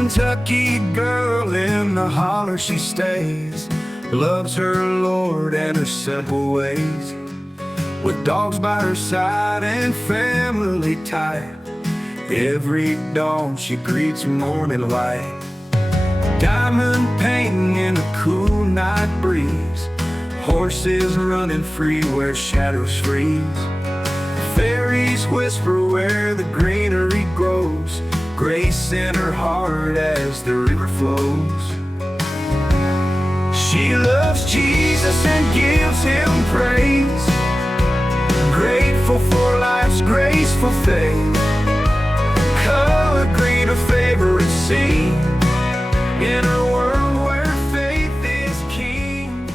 Kentucky girl, in the holler she stays, loves her Lord and her simple ways. With dogs by her side and family tight, every dawn she greets morning light. Diamond painting in a cool night breeze, horses running free where shadows freeze. Fairies whisper where the greenery grows, grace in her heart as the river flows. She loves Jesus and gives him praise, grateful for life's graceful faith. Color green, her favorite scene, in a world where faith is king.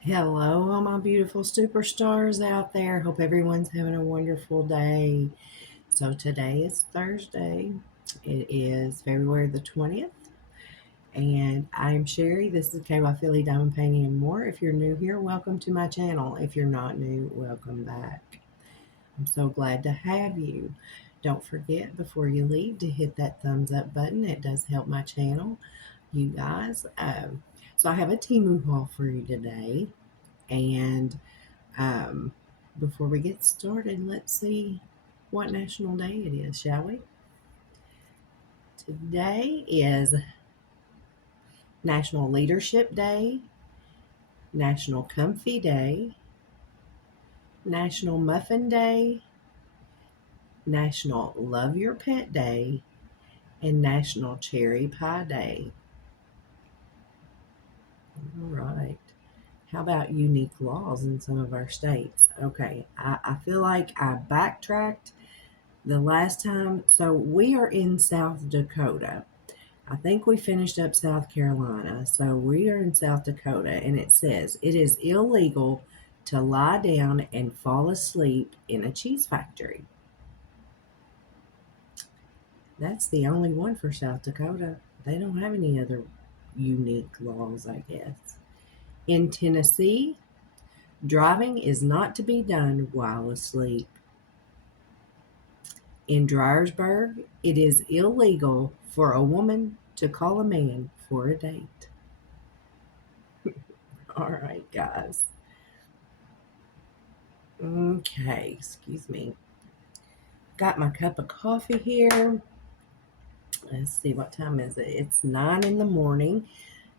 Hello, all my beautiful superstars out there. Hope everyone's having a wonderful day. So today is Thursday. It is February the 20th. And I'm Sherry. This is KY Philly Diamond Painting and More. If you're new here, welcome to my channel. If you're not new, welcome back. I'm so glad to have you. Don't forget before you leave to hit that thumbs up button. It does help my channel, you guys. So I have a Temu haul for you today. And before we get started, let's see what National Day it is, shall we? Today is National Leadership Day, National Comfy Day, National Muffin Day, National Love Your Pet Day, and National Cherry Pie Day. All right. How about unique laws in some of our states? Okay, I feel like I backtracked the last time. So we are in South Dakota. I think we finished up South Carolina. So we are in South Dakota, and it says it is illegal to lie down and fall asleep in a cheese factory. That's the only one for South Dakota. They don't have any other unique laws, I guess. In Tennessee, driving is not to be done while asleep. In Dryersburg, it is illegal for a woman to call a man for a date. All right, guys. Okay, excuse me. Got my cup of coffee here. Let's see, what time is it? It's 9 in the morning.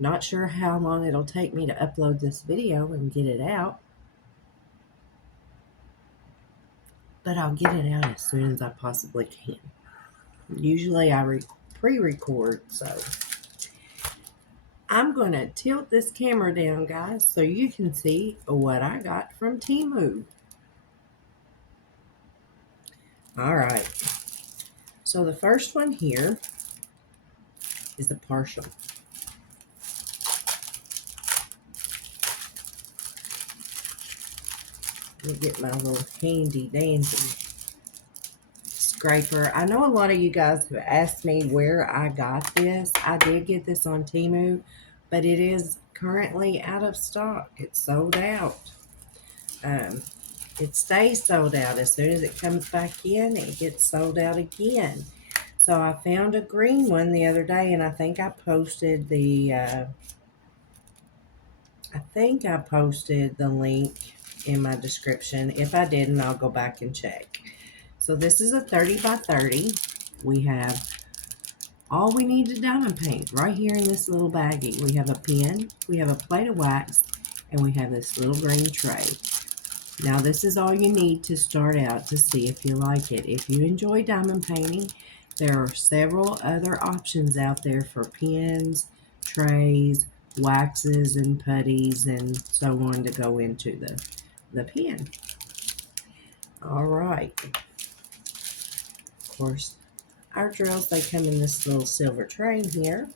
Not sure how long it'll take me to upload this video and get it out, but I'll get it out as soon as I possibly can. Usually I pre-record, so I'm going to tilt this camera down, guys, so you can see what I got from Temu. All right. So the first one here is the partial. Let me get my little handy dandy scraper. I know a lot of you guys have asked me where I got this. I did get this on Temu, but it is currently out of stock. It's sold out. It stays sold out. As soon as it comes back in, it gets sold out again. So I found a green one the other day, and I think I posted the link in my description. If I didn't, I'll go back and check. So this is a 30 by 30. We have all we need to diamond paint right here in this little baggie. We have a pen, we have a plate of wax, and we have this little green tray. Now this is all you need to start out to see if you like it. If you enjoy diamond painting, there are several other options out there for pens, trays, waxes, and putties, and so on to go into the pen. All right. Of course, our drills, they come in this little silver tray here.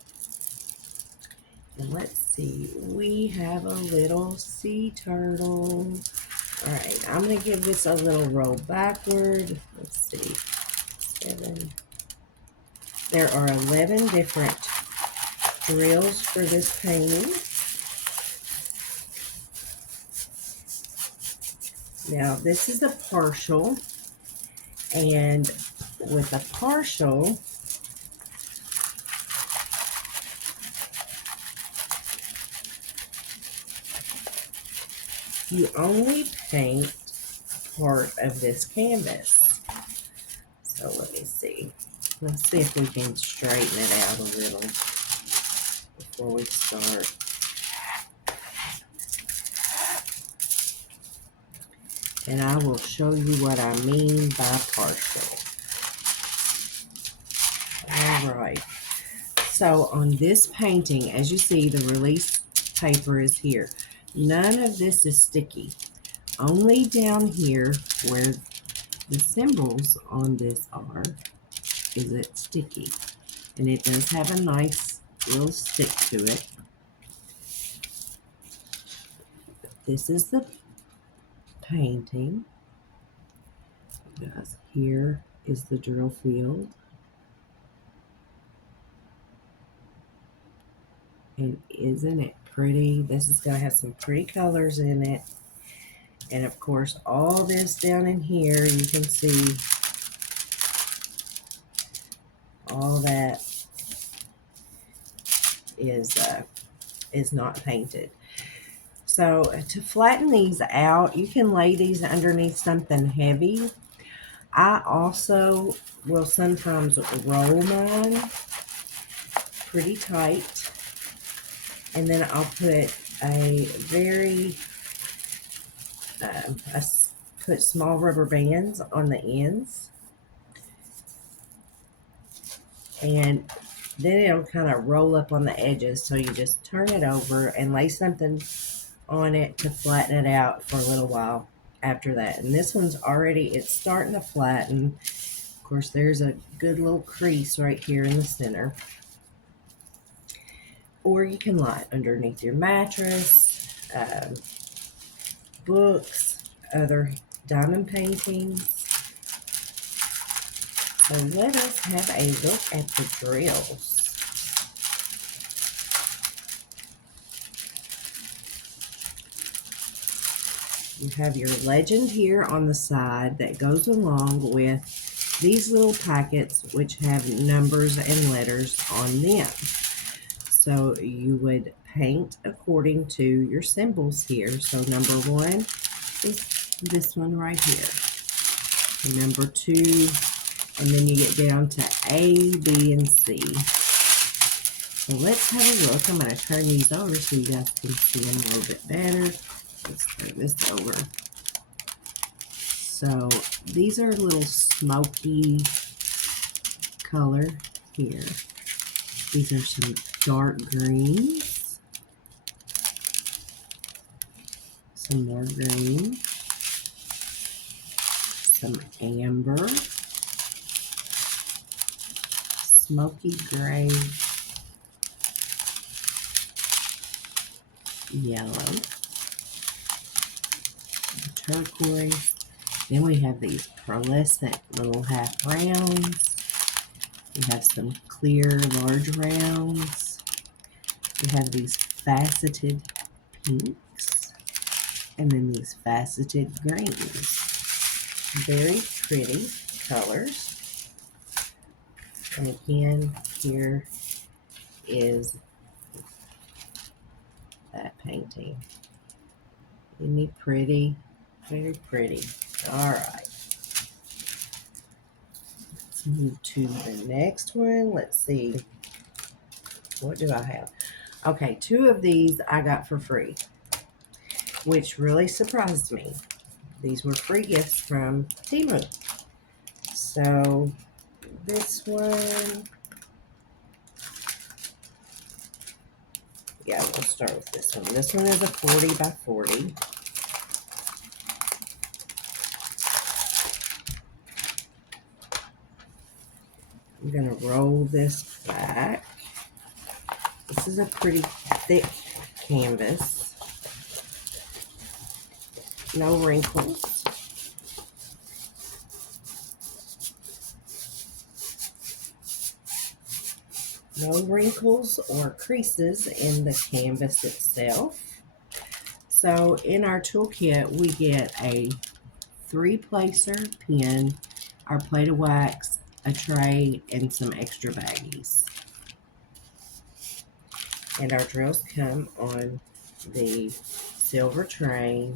And let's see, we have a little sea turtle. All right, I'm going to give this a little roll backward. Let's see, 7. There are 11 different drills for this painting. Now, this is a partial, and with a partial, you only paint part of this canvas. So let me see. Let's see if we can straighten it out a little before we start. And I will show you what I mean by partial. All right. So on this painting, as you see, the release paper is here. None of this is sticky. Only down here where the symbols on this are is it sticky. And it does have a nice little stick to it. This is the painting. Guys, here is the drill field. And isn't it pretty? This is going to have some pretty colors in it. And of course, all this down in here, you can see all that is not painted. So to flatten these out, you can lay these underneath something heavy. I also will sometimes roll mine pretty tight. And then I'll put put small rubber bands on the ends. And then it'll kind of roll up on the edges. So you just turn it over and lay something on it to flatten it out for a little while after that. And this one's already, it's starting to flatten. Of course, there's a good little crease right here in the center. Or you can lie underneath your mattress, books, other diamond paintings. So let us have a look at the drills. You have your legend here on the side that goes along with these little packets which have numbers and letters on them. So you would paint according to your symbols here. So number 1 is this one right here. And number 2, and then you get down to A, B, and C. So let's have a look. I'm going to turn these over so you guys can see them a little bit better. Let's turn this over. So these are a little smoky color here. These are some dark greens, some more green, some amber, smoky gray, yellow, turquoise. Then we have these pearlescent little half rounds. We have some clear large rounds. We have these faceted pinks. And then these faceted greens. Very pretty colors. And again, here is that painting. Isn't it pretty? Very pretty. All right. Let's move to the next one. Let's see. What do I have? Okay, 2 of these I got for free, which really surprised me. These were free gifts from Temu. So this one, yeah, we'll start with this one. This one is a 40 by 40. I'm going to roll this back. This is a pretty thick canvas. No wrinkles. No wrinkles or creases in the canvas itself. So in our toolkit, we get a 3-placer pen, our plate of wax, a tray, and some extra baggies. And our drills come on the silver tray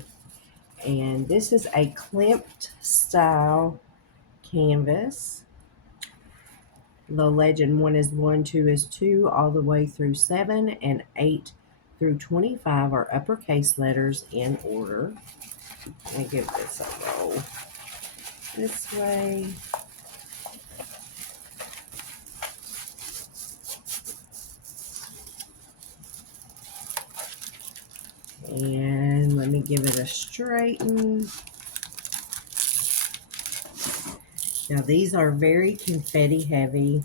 And this is a Klimt style canvas. The legend 1 is 1, 2 is 2, all the way through 7, and 8 through 25 are uppercase letters in order. Let me give this a roll this way. And let me give it a straighten. Now these are very confetti heavy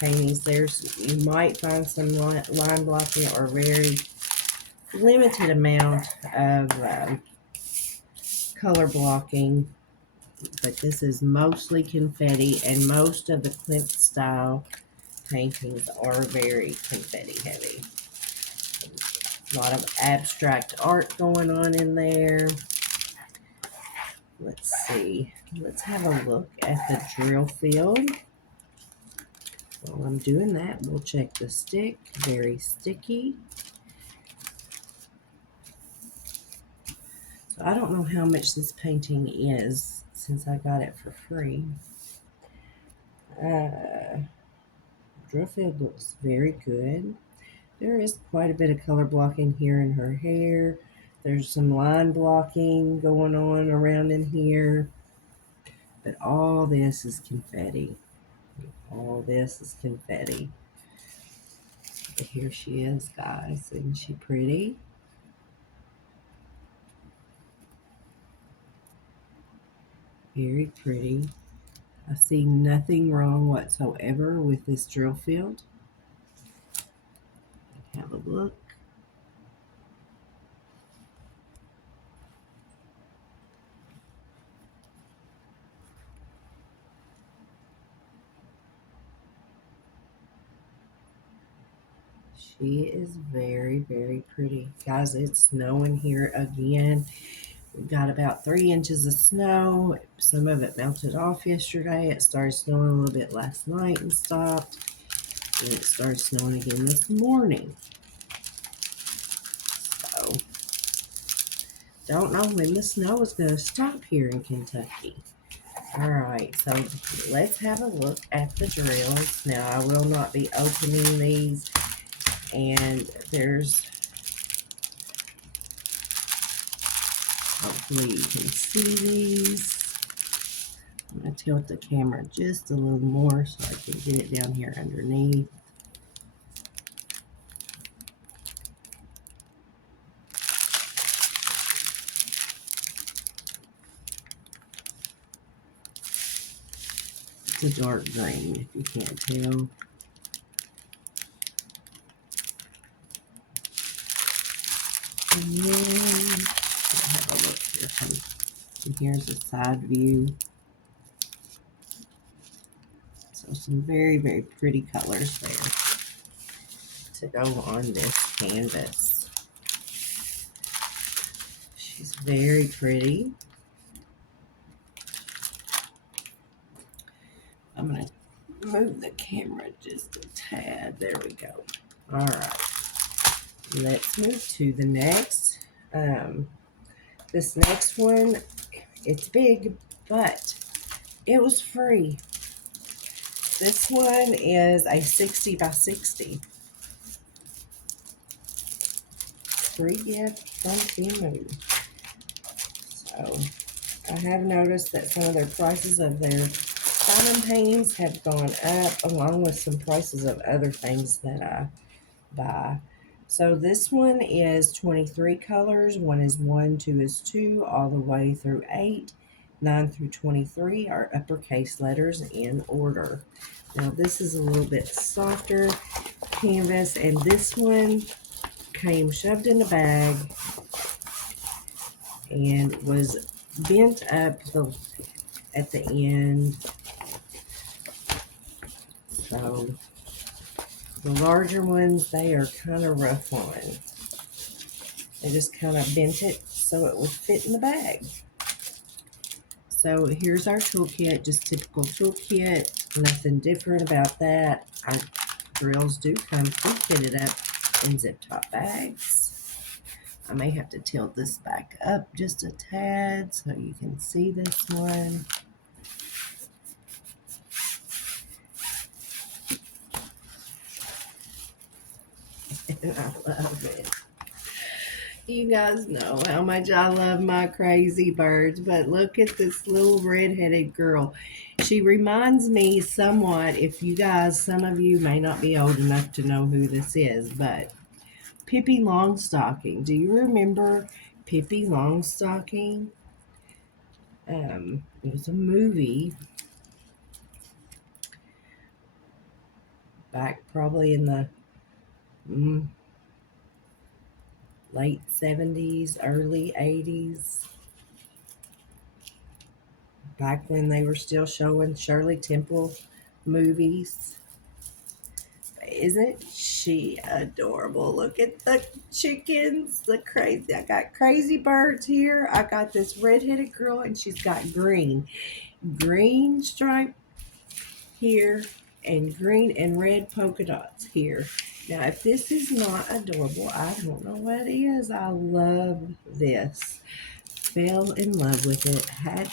paintings. You might find some line blocking or very limited amount of color blocking, but this is mostly confetti, and most of the Klimt style paintings are very confetti heavy. A lot of abstract art going on in there. Let's see. Let's have a look at the drill field. While I'm doing that, we'll check the stick. Very sticky. So I don't know how much this painting is since I got it for free. Drill field looks very good. There is quite a bit of color blocking here in her hair. There's some line blocking going on around in here. But all this is confetti. All this is confetti. But here she is, guys. Isn't she pretty? Very pretty. I see nothing wrong whatsoever with this drill field. Have a look. She is very, very pretty. Guys, it's snowing here again. We've got about 3 inches of snow. Some of it melted off yesterday. It started snowing a little bit last night and stopped. And it started snowing again this morning. So, don't know when the snow is going to stop here in Kentucky. Alright, so let's have a look at the drills. Now, I will not be opening these. And there's, hopefully you can see these. I'm going to tilt the camera just a little more so I can get it down here underneath. It's a dark green if you can't tell. And then, I'll have a look here. And here's a side view. So some very, very pretty colors there to go on this canvas. She's very pretty. I'm going to move the camera just a tad. There we go. All right. Let's move to the next. This next one, it's big, but it was free. This one is a 60 by 60. Free gift from Temu. So, I have noticed that some of their prices of their diamond paintings have gone up, along with some prices of other things that I buy. So this one is 23 colors. 1 is 1, 2 is 2, all the way through 8. 9 through 23 are uppercase letters in order. Now this is a little bit softer canvas, and this one came shoved in a bag and was bent up at the end. So the larger ones, they are kind of rough on. They just kind of bent it so it would fit in the bag. So here's our toolkit, just typical toolkit. Nothing different about that. Our drills do come pre-kitted up in zip top bags. I may have to tilt this back up just a tad so you can see this one. And I love it. You guys know how much I love my crazy birds, but look at this little redheaded girl. She reminds me somewhat, if you guys, some of you may not be old enough to know who this is, but Pippi Longstocking. Do you remember Pippi Longstocking? It was a movie back probably in the mm, late 70s, early 80s, back when they were still showing Shirley Temple movies. Isn't she adorable? Look at the chickens, the crazy. I got crazy birds here. I got this redheaded girl, and she's got green stripe here, and green and red polka dots here. Now, if this is not adorable, I don't know what is. I love this. Fell in love with it. Had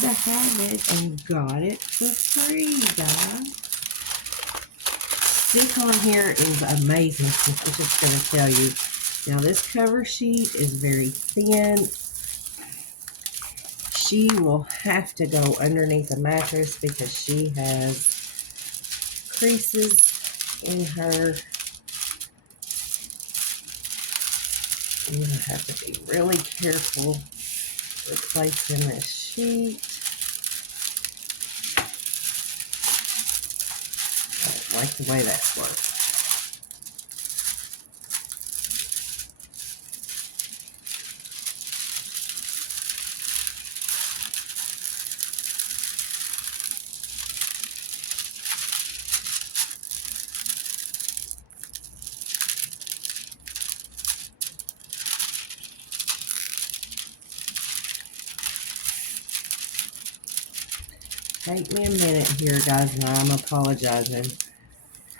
to have it and got it for free, guys. Stick on here is amazing. I'm just going to tell you. Now, this cover sheet is very thin. She will have to go underneath the mattress because she has creases in her. I'm going to have to be really careful replacing this sheet. I don't like the way that's worked. Take me a minute here, guys, and I'm apologizing.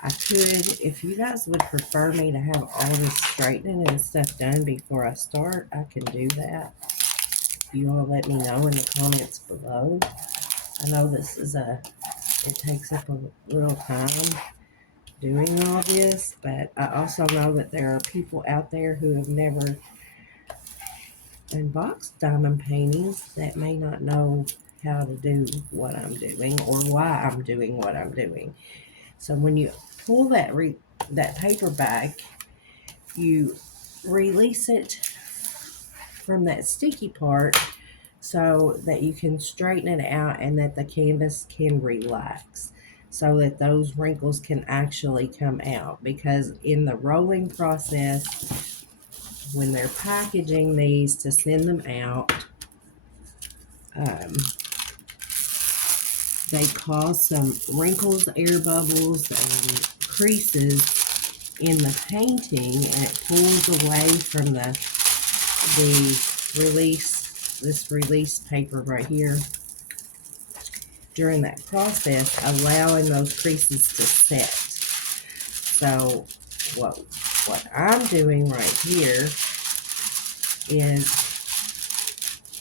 I could, if you guys would prefer me to have all this straightening and stuff done before I start, I can do that. You all let me know in the comments below. I know this is it takes up a little time doing all this, but I also know that there are people out there who have never unboxed diamond paintings that may not know how to do what I'm doing or why I'm doing what I'm doing. So when you pull that paper back, you release it from that sticky part so that you can straighten it out and that the canvas can relax so that those wrinkles can actually come out. Because in the rolling process, when they're packaging these to send them out, they cause some wrinkles, air bubbles, and creases in the painting, and it pulls away from the release paper right here during that process, allowing those creases to set. So what I'm doing right here is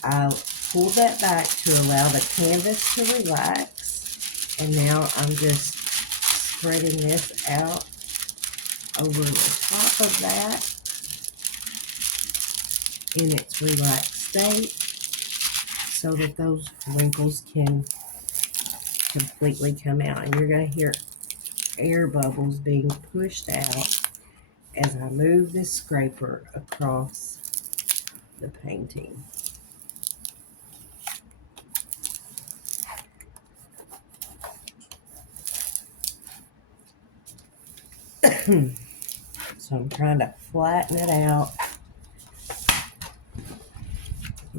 I'll pull that back to allow the canvas to relax, and now I'm just spreading this out over the top of that in its relaxed state so that those wrinkles can completely come out. And you're going to hear air bubbles being pushed out as I move this scraper across the painting. So I'm trying to flatten it out.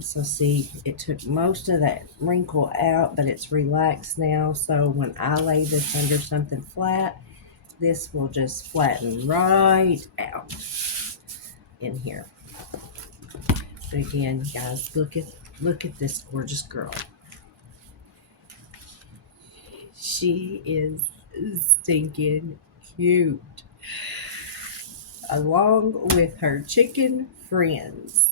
So see, it took most of that wrinkle out, but it's relaxed now. So when I lay this under something flat, this will just flatten right out in here. But again, guys, look at this gorgeous girl. She is stinking cute. along with her chicken friends.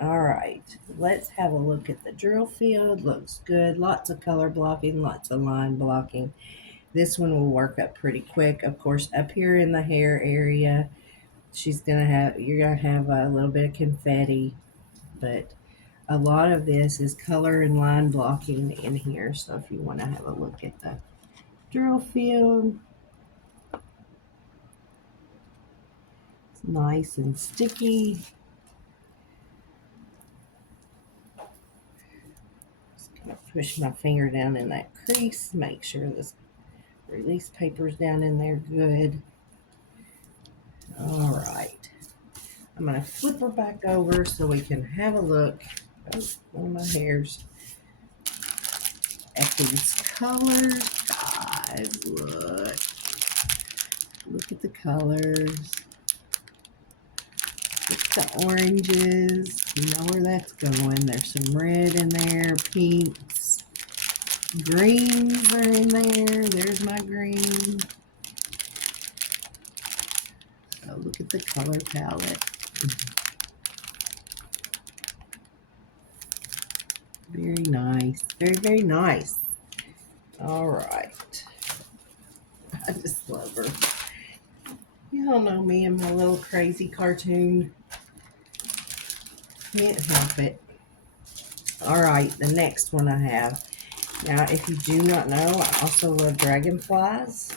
All right, let's have a look at the drill field. Looks good. Lots of color blocking, lots of line blocking. This one will work up pretty quick. Of course, up here in the hair area, you're gonna have a little bit of confetti, but a lot of this is color and line blocking in here. So if you want to have a look at the drill field, it's nice and sticky. Just gonna push my finger down in that crease, make sure this release paper's down in there good. All right, I'm gonna flip her back over so we can have a look. Oh, one of my hairs. At these colors, guys, look at the colors. Look at the oranges. You know where that's going. There's some red in there, pinks, greens are in there. There's my green. So look at the color palette. Very nice. Very, very nice. All right. I just love her. Y'all know me and my little crazy cartoon. Can't help it. All right, the next one I have. Now, if you do not know, I also love dragonflies.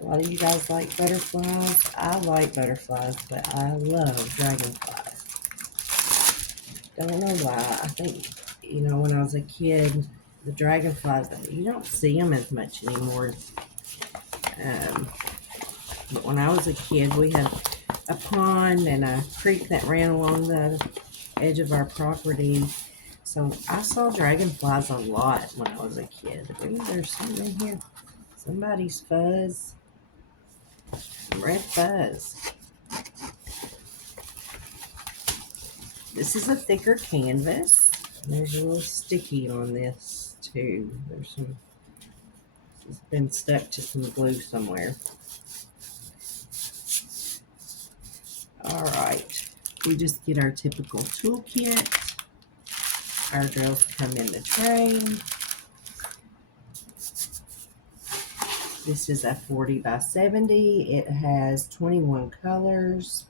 A lot of you guys like butterflies. I like butterflies, but I love dragonflies. Don't know why. I think, when I was a kid, the dragonflies, you don't see them as much anymore. But when I was a kid, we had a pond and a creek that ran along the edge of our property. So I saw dragonflies a lot when I was a kid. Ooh, there's something in here. Somebody's fuzz. Some red fuzz. This is a thicker canvas. There's a little sticky on this too. It's been stuck to some glue somewhere. All right, we just get our typical toolkit. Our drills come in the tray. This is a 40 by 70. It has 21 colors,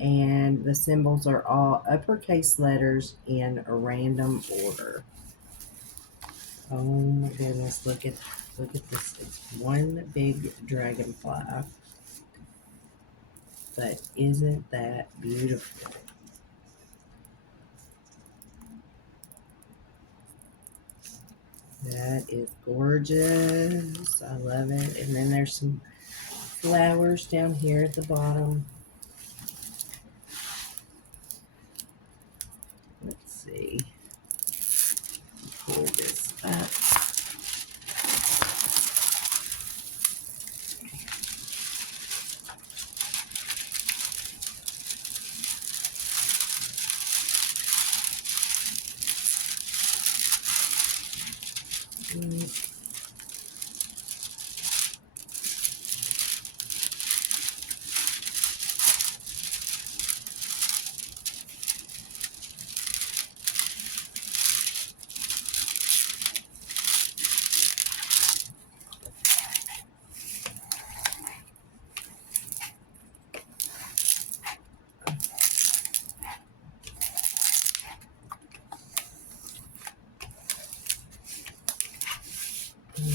and the symbols are all uppercase letters in a random order. Oh my goodness, look at this. It's one big dragonfly. But isn't that beautiful? That is gorgeous. I love it. And then there's some flowers down here at the bottom. Let's see. Pull this up.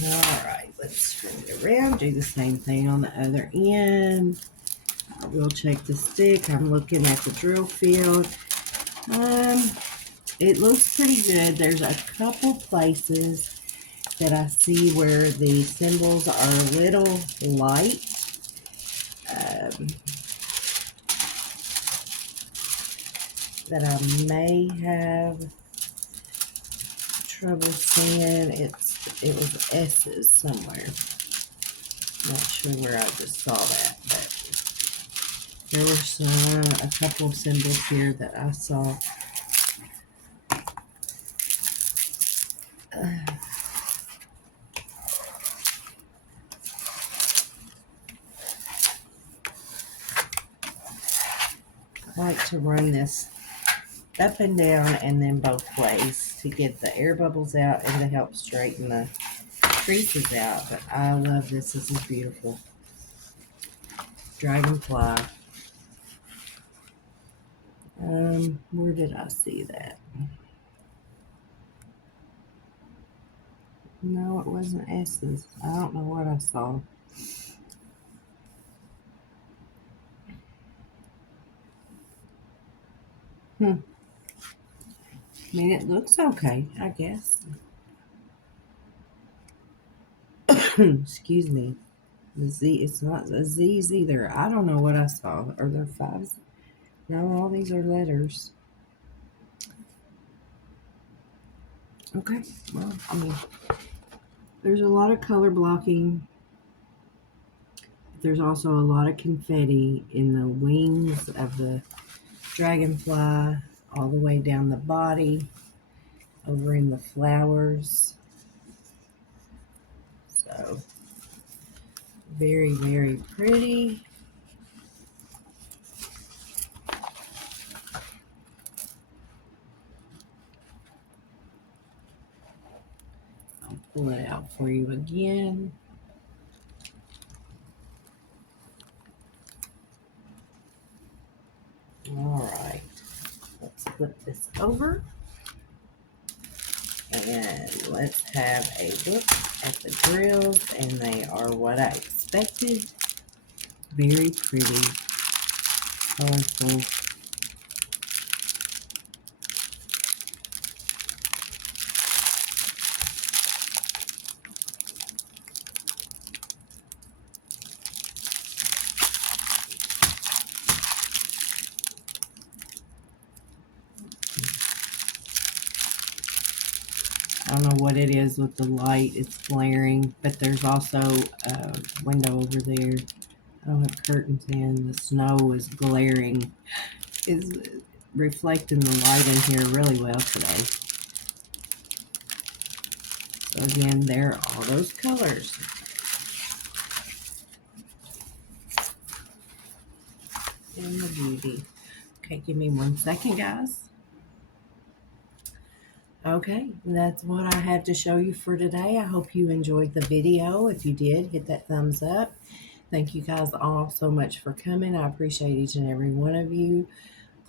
Alright, let's turn it around, do the same thing on the other end. I will check the stick. I'm looking at the drill field. It looks pretty good. There's a couple places that I see where the symbols are a little light. That I may have trouble seeing. It was S's somewhere. Not sure where I just saw that, but there were a couple of symbols here that I saw. like to run this up and down and then both ways to get the air bubbles out and to help straighten the creases out. But I love this. This is beautiful. Dragonfly. Where did I see that? No, it wasn't S's. I don't know what I saw. I mean, it looks okay, I guess. Excuse me. The Z, it's not a Z's either. I don't know what I saw. Are there fives? No, all these are letters. Okay, well, I mean, there's a lot of color blocking. There's also a lot of confetti in the wings of the dragonfly, all the way down the body, over in the flowers. So, very, very pretty. I'll pull it out for you again. All right, let's flip this over and let's have a look at the grills, and they are what I expected. Very pretty, colorful. I don't know what it is with the light. It's glaring, but there's also a window over there. I don't have curtains in. The snow is glaring. Is reflecting the light in here really well today. So again, there are all those colors. And the beauty. Okay, give me 1 second, guys. Okay, that's what I have to show you for today. I hope you enjoyed the video. If you did, hit that thumbs up. Thank you guys all so much for coming. I appreciate each and every one of you.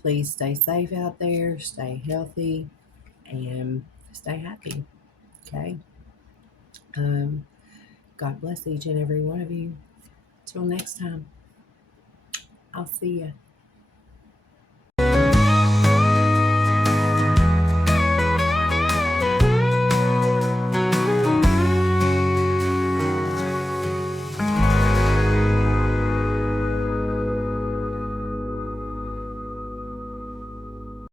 Please stay safe out there, stay healthy, and stay happy. Okay? God bless each and every one of you. Till next time, I'll see you.